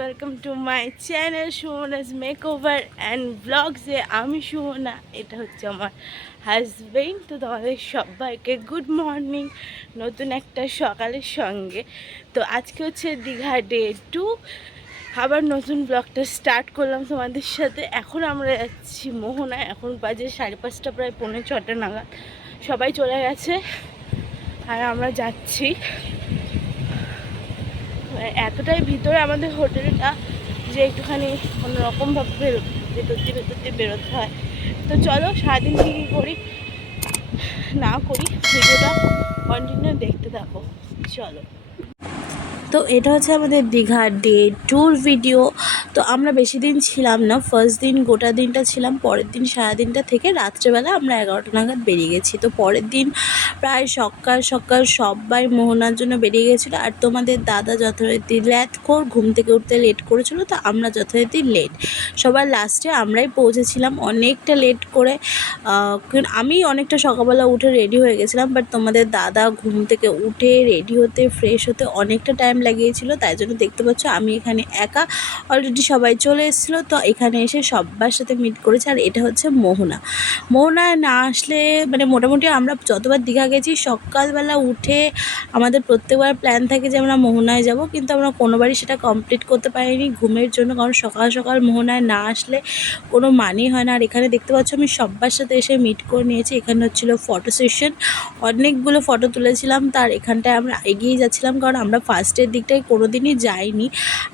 Welcome to my channel Sumana's makeover and ব্লগসে আমি সুমনা, এটা হচ্ছে আমার হাজবেন্ড। তো তোমাদের সবাইকে গুড মর্নিং নতুন একটা সকালের সঙ্গে। তো আজকে হচ্ছে দীঘা ডে 2, আবার নতুন ব্লগটা স্টার্ট করলাম তোমাদের সাথে। এখন আমরা যাচ্ছি মোহনায়, এখন বাজে 5:30 প্রায় 5:45 নাগাদ। সবাই চলে গেছে আর আমরা যাচ্ছি। এতটাই ভিতরে আমাদের হোটেলটা যে একটুখানি অন্যরকমভাবে ভেতর দিয়ে বেরোতে হয়। তো চলো সারাদিন কী কী করি না করি ভিডিওটা কন্টিনিউ দেখতে থাকো। চলো। তো এটা হচ্ছে আমাদের দীঘা ডে 2 ভিডিও। তো আমরা বেশি দিন ছিলাম না, ফার্স্ট দিন গোটা দিনটা ছিলাম, পরের দিন সারাদিনটা থেকে রাত্রেবেলা আমরা 11টা নাগাদ বেরিয়ে গেছি। তো পরের দিন প্রায় সকাল সকাল সবাই মোহনার জন্য বেরিয়ে গেছিলো। আর তোমাদের দাদা যথারীতি ঘুম থেকে উঠতে লেট করেছিল, তো আমরা যথারীতি লেট, সবার লাস্টে আমরাই পৌঁছেছিলাম অনেকটা লেট করে। আমি অনেকটা সকালবেলা উঠে রেডি হয়ে গেছিলাম, বাট তোমাদের দাদা ঘুম থেকে উঠে রেডি হতে ফ্রেশ হতে অনেকটা টাইম লাগিয়েছিল। তাই জন্য দেখতে পাচ্ছ আমি এখানে একা, অলরেডি সবাই চলে এসেছিলো। তো এখানে এসে সবার সাথে মিট করেছি। আর এটা হচ্ছে মোহনায় না আসলে মানে মোটামুটি আমরা যতবার দীঘা গেছি সকালবেলা উঠে আমাদের প্রত্যেকবার প্ল্যান থাকে যে আমরা মোহনায় যাব, কিন্তু আমরা কোনোবারই সেটা কমপ্লিট করতে পারিনি ঘুমের জন্য, কারণ সকাল সকাল মোহনায় না আসলে কোনো মানেই হয় না। আর এখানে দেখতে পাচ্ছ আমি সবার সাথে এসে মিট করে নিয়েছি। এখানে হচ্ছিল ফটো সেশন, অনেকগুলো ফটো তুলেছিলাম। তার এখানটায় আমরা এগিয়ে যাচ্ছিলাম, কারণ আমরা ফার্স্টের দিকটায় কোনো দিনই যাইনি।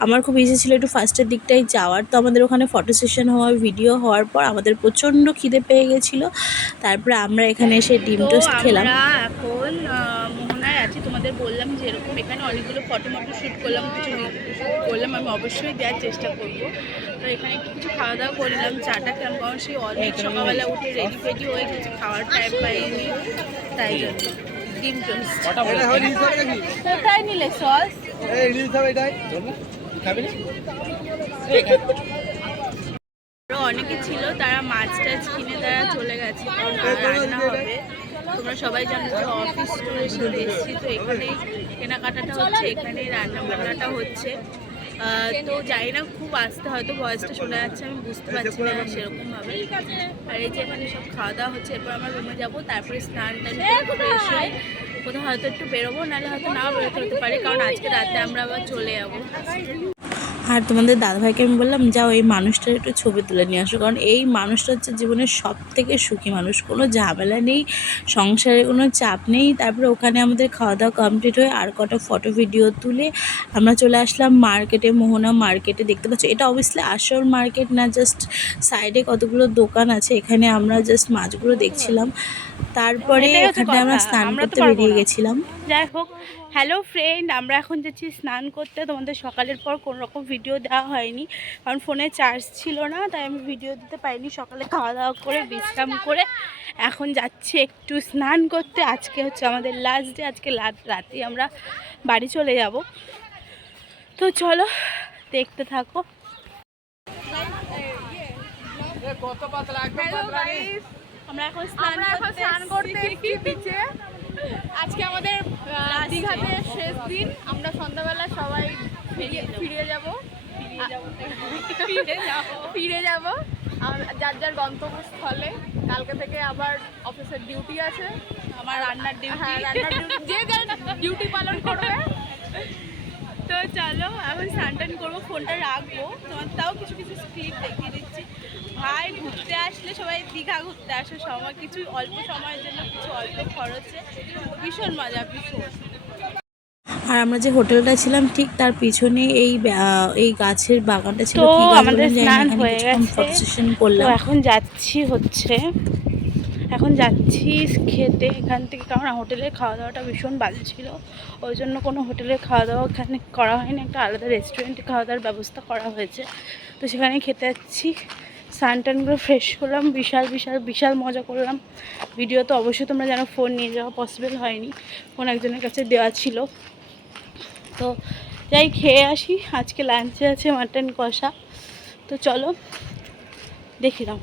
আমার খুব ইচ্ছে ছিল একটু ফার্স্টের দিকটায় যাওয়ার। তো আমাদের ওখানে ফটো সেশন হওয়ার ভিডিও হওয়ার পর আমাদের প্রচণ্ড খিদে পেয়ে গেছিলো। তারপরে আমরা এখানে এসে ডিম টোস্ট খেলাম। এখন মোহনায় আছি, তোমাদের বললাম যে এরকম এখানে অনেকগুলো ফটো শ্যুট করলাম, কিছু শ্যুট করলাম, আমি অবশ্যই দেওয়ার চেষ্টা করবো। তো এখানে একটু কিছু খাওয়া দাওয়া করলাম, চাটা খেলাম, কারণ সেই অনেক সকালবেলা উঠে রেডি ফেডি হয়ে কিছু খাওয়ার টাইম পাইনি, তাই জন্য ডিম টোস্ট। কোথায় নিলে সস? অনেকে ছিল, তারা মাছ টাছ কিনে তারা চলে গেছে, কারণ রান্না হবে। তোমরা সবাই জানো যে অফিস টুরের সাথে এসেছি, তো এখানেই কেনাকাটাটা হচ্ছে, এখানেই রান্না বান্নাটা হচ্ছে। তো যাই না, খুব আসতে হয়তো ভয়েসটা শোনা যাচ্ছে, আমি বুঝতে পারছি না সেরকমভাবে। আর এই যে এখানে সব খাওয়া দাওয়া হচ্ছে, এরপর আমরা রুমে যাবো, তারপরে স্নান টান ফ্রেশ হয়ে কোথাও হয়তো একটু বেরোবো, নাহলে হয়তো নাও বেরোতে হতে পারে, কারণ আজকে রাতে আমরা আবার চলে যাবো। আর তোমাদের দাদাভাইকে আমি বললাম যাও এই মানুষটার একটু ছবি তুলে নিয়ে আসো, কারণ এই মানুষটা হচ্ছে জীবনের সব থেকে সুখী মানুষ, কোনো ঝামেলা নেই, সংসারে কোনো চাপ নেই। তারপরে ওখানে আমাদের খাওয়া দাওয়া কমপ্লিট হয়ে আর কটা ফটো ভিডিও তুলে আমরা চলে আসলাম মার্কেটে, মোহনা মার্কেটে। দেখতে পাচ্ছ এটা অবভিয়াসলি আসল মার্কেট না, জাস্ট সাইডে কতগুলো দোকান আছে, এখানে আমরা জাস্ট মাছগুলো দেখছিলাম। তারপরে এখানে আমরা স্নান করতে বেরিয়ে গেছিলাম। যাই হোক, হ্যালো ফ্রেন্ড, আমরা এখন যাচ্ছি স্নান করতে। তোমাদের সকালের পর কোনো রকম ভিডিও দেওয়া হয়নি, কারণ ফোনে চার্জ ছিল না, তাই আমি ভিডিও দিতে পারিনি। সকালে খাওয়া দাওয়া করে বিশ্রাম করে এখন যাচ্ছি একটু স্নান করতে। আজকে হচ্ছে আমাদের লাস্ট ডে, আজকে রাতেই আমরা বাড়ি চলে যাব। তো চলো দেখতে থাকো। আমরা এখন স্নান করতে এসেছি বিচে। আজকে আমাদের দীঘাতে শেষ দিন, আমরা সন্ধ্যাবেলা সবাই ফিরে যাব যার যার গন্তব্যস্থলে। কালকে থেকে আবার অফিসের ডিউটি আছে, আমার রান্নার ডিউটি, যে যার ডিউটি পালন করবে। তো চলো এখন স্নান টান করবো, ফোনটা রাখবো, তোমার তাও কিছু কিছু স্ক্রিপ্ট দেখিয়ে দিচ্ছি। ভাই ঘুরতে আসলে সবাই দীঘা ঘুরতে আসে, সময় কিছু অল্প সময়ের জন্য, কিছু অল্প খরচে, ভীষণ মজা, ভীষণ। আর আমরা যে হোটেলটা ছিলাম ঠিক তার পিছনে এই গাছের বাগানটা ছিল। তো আমাদের স্নান হয়ে গেছে, তো এখন যাচ্ছি খেতে এখান থেকে, কারণ হোটেলের খাওয়া দাওয়াটা ভীষণ বাজে ছিল, ওই জন্য কোনো হোটেলের খাওয়া দাওয়া এখানে করা হয়নি, একটা আলাদা রেস্টুরেন্টে খাওয়া দাওয়ার ব্যবস্থা করা হয়েছে, তো সেখানে খেতে যাচ্ছি। স্নান টান করে ফ্রেশ করলাম, বিশাল মজা করলাম। ভিডিও তো অবশ্যই তোমরা জানো ফোন নিয়ে যাওয়া পসিবল হয়নি, ফোন একজনের কাছে দেওয়া ছিল। তো যাই খেয়ে আসি, আজকে লাঞ্চে আছে মাটন কষা। তো চলো দেখি দাও।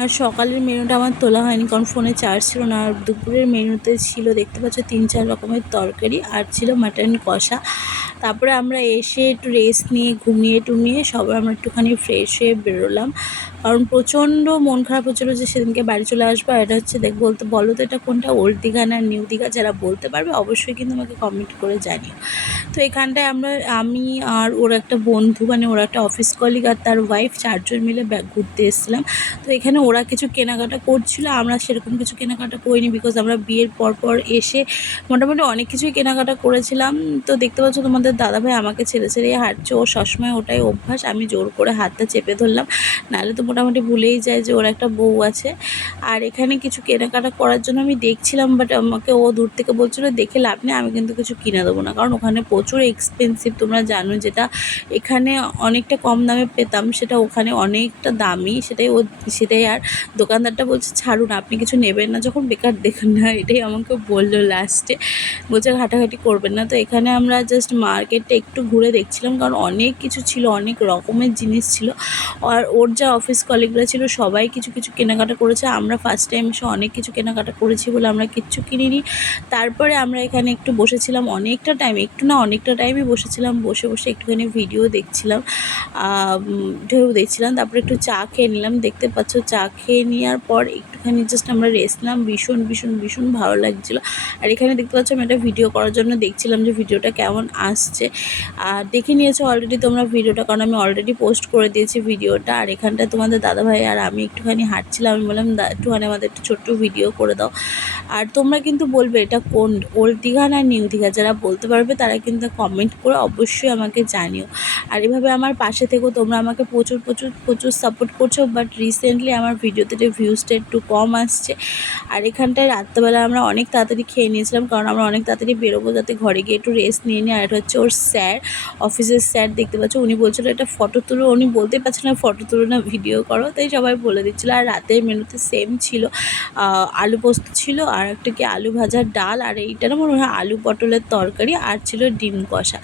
আর সকালের মেনুটা আমার তোলা হয়নি, কারণ ফোনে চার্জ ছিল না। আর দুপুরের মেনুতে ছিল দেখতে পাচ্ছ 3-4 রকমের তরকারি, আর ছিল মাটন কষা। তারপরে আমরা এসে একটু রেস্ট নিয়ে ঘুমিয়ে টুমিয়ে সবাই আমরা একটুখানি ফ্রেশ হয়ে বেরোলাম, কারণ প্রচণ্ড মন খারাপ হচ্ছিলো যে সেদিনকে বাড়ি চলে আসবো। আর এটা হচ্ছে বলো তো এটা কোনটা, ওল্ড দীঘা না নিউ দীঘা? যারা বলতে পারবে অবশ্যই কিন্তু আমাকে কমেন্ট করে জানিও। তো এখানটায় আমি আর ওর একটা বন্ধু, মানে ওর একটা অফিস কলিগ আর তার ওয়াইফ, 4 জন মিলে ঘুরতে এসেছিলাম। তো এখানে ওরা কিছু কেনাকাটা করছিল, আমরা সেরকম কিছু কেনাকাটা করিনি, বিকজ আমরা বিয়ের পর এসে মোটামুটি অনেক কিছুই কেনাকাটা করেছিলাম। তো দেখতে পাচ্ছ তোমাদের দাদাভাই আমাকে ছেড়ে ছেড়ে হাঁটছে, ও সবসময় ওটাই অভ্যাস। আমি জোর করে হাতটা চেপে ধরলাম, নাহলে তো মোটামুটি ভুলেই যায় যে ওর একটা বউ আছে। আর এখানে কিছু কেনাকাটা করার জন্য আমি দেখছিলাম, বাট আমাকে ও দূর থেকে বলছিল দেখে লাভ নেই, আমি কিন্তু কিছু কিনে দেবো না, কারণ ওখানে প্রচুর এক্সপেন্সিভ। তোমরা জানো যেটা এখানে অনেকটা কম দামে পেতাম সেটা ওখানে অনেকটা দামি, সেটাই। আর দোকানদারটা বলছে ছাড়ুন, আপনি কিছু নেবেন না যখন, বেকার দেখুন না, এটাই আমাকে বললো লাস্টে। বলছে ঘাটাঘাটি করবেন না। তো এখানে আমরা জাস্ট মার্কেটটা একটু ঘুরে দেখছিলাম, কারণ অনেক কিছু ছিল, অনেক রকমের জিনিস ছিল। আর ওর যা অফিস কলিগরা ছিল সবাই কিছু কিছু কেনাকাটা করেছে। আমরা ফার্স্ট টাইম এসে অনেক কিছু কেনাকাটা করেছি বলে আমরা কিচ্ছু কিনিনি। তারপরে আমরা এখানে একটু বসেছিলাম অনেকটা টাইম, একটু না অনেকটা টাইমই বসেছিলাম, বসে বসে একটুখানি ভিডিও দেখছিলাম, ঢেউ দেখছিলাম। তারপরে একটু চা খেয়ে নিলাম, দেখতে পাচ্ছ চা খেয়ে নেওয়ার পর একটুখানি জাস্ট আমরা রেস্ট নিলাম। ভীষণ ভীষণ ভীষণ ভালো লাগছিলো। আর এখানে দেখতে পাচ্ছ আমি একটা ভিডিও করার জন্য দেখছিলাম যে ভিডিওটা কেমন আসছে। আর দেখে নিয়েছো অলরেডি তোমরা ভিডিওটা, কারণ আমি অলরেডি পোস্ট করে দিয়েছি ভিডিওটা। আর এখানটায় তোমাদের দাদাভাই আর আমি একটুখানি হাঁটছিলাম, আমি বললাম একটুখানি আমাদের একটু ছোট্ট ভিডিও করে দাও। আর তোমরা কিন্তু বলবে এটা কোন, ওল্ড দীঘা না নিউ দীঘা? যারা বলতে পারবে তারা কিন্তু কমেন্ট করে অবশ্যই আমাকে জানিও। আর এভাবে আমার পাশে থেকেও, তোমরা আমাকে প্রচুর প্রচুর প্রচুর সাপোর্ট করছো, বাট রিসেন্টলি আমার ভিডিওতে ভিউজটা একটু কম আসছে। আর এখানটায় রাত্রেবেলা আমরা অনেক তাড়াতাড়ি খেয়ে নিয়েছিলাম, কারণ আমরা অনেক তাড়াতাড়ি বেরোবো যাতে ঘরে গিয়ে একটু রেস্ট নিয়ে নিই। আর এটা হচ্ছে ওর স্যার, অফিসের স্যার, দেখতে পাচ্ছ উনি বলছিল এটা ফটো তুলো, উনি বলতে পারছে না ফটো তুলো না ভিডিও করো, তাই সবাই বলে দিচ্ছিলো। আর রাতের মেনুতে সেম ছিল, আলু পোস্ত ছিল, আর একটা কি আলু ভাজার ডাল, আর এইটা না মনে হয় আলু পটলের তরকারি, আর ছিল ডিম কষা,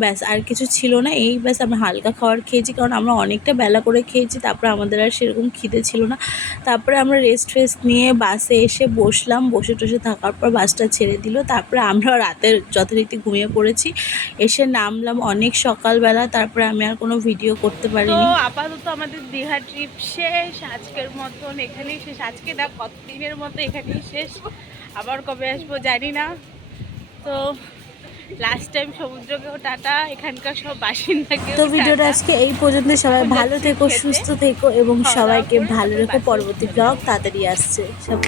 ব্যাস আর কিছু ছিল না। এই ব্যাস আমরা হালকা খাবার খেয়েছি, কারণ আমরা অনেকটা বেলা করে খেয়েছি, তারপরে আমাদের আর সেরকম খিদে ছিল না। তারপরে আমরা রেস্ট ফেস্ট নিয়ে বাসে এসে বসলাম, বসে টসে থাকার পর বাসটা ছেড়ে দিল। তারপরে আমরা রাতের যথারীতি ঘুমিয়ে পড়েছি, এসে নামলাম অনেক সকালবেলা। তারপরে আমি আর কোনো ভিডিও করতে পারিনি। তো আপাতত আমাদের দীঘা ট্রিপ শেষ, আজকের মতন এখানেই শেষ। আজকে না কতদিনের মতো এখানেই শেষ, আবার কবে আসবো জানি না। তো লাস্ট টাইম সমুদ্রকেও টাটা, এখানকার সব বাসিন্দাকেও তো ভিডিওটা টাটা। আজকে এই পর্যন্ত। সবাই ভালো থেকো, সুস্থ থেকো এবং সবাইকে ভালো রেখো। পরবর্তী ব্লগ তাড়াতাড়ি আসছে সব।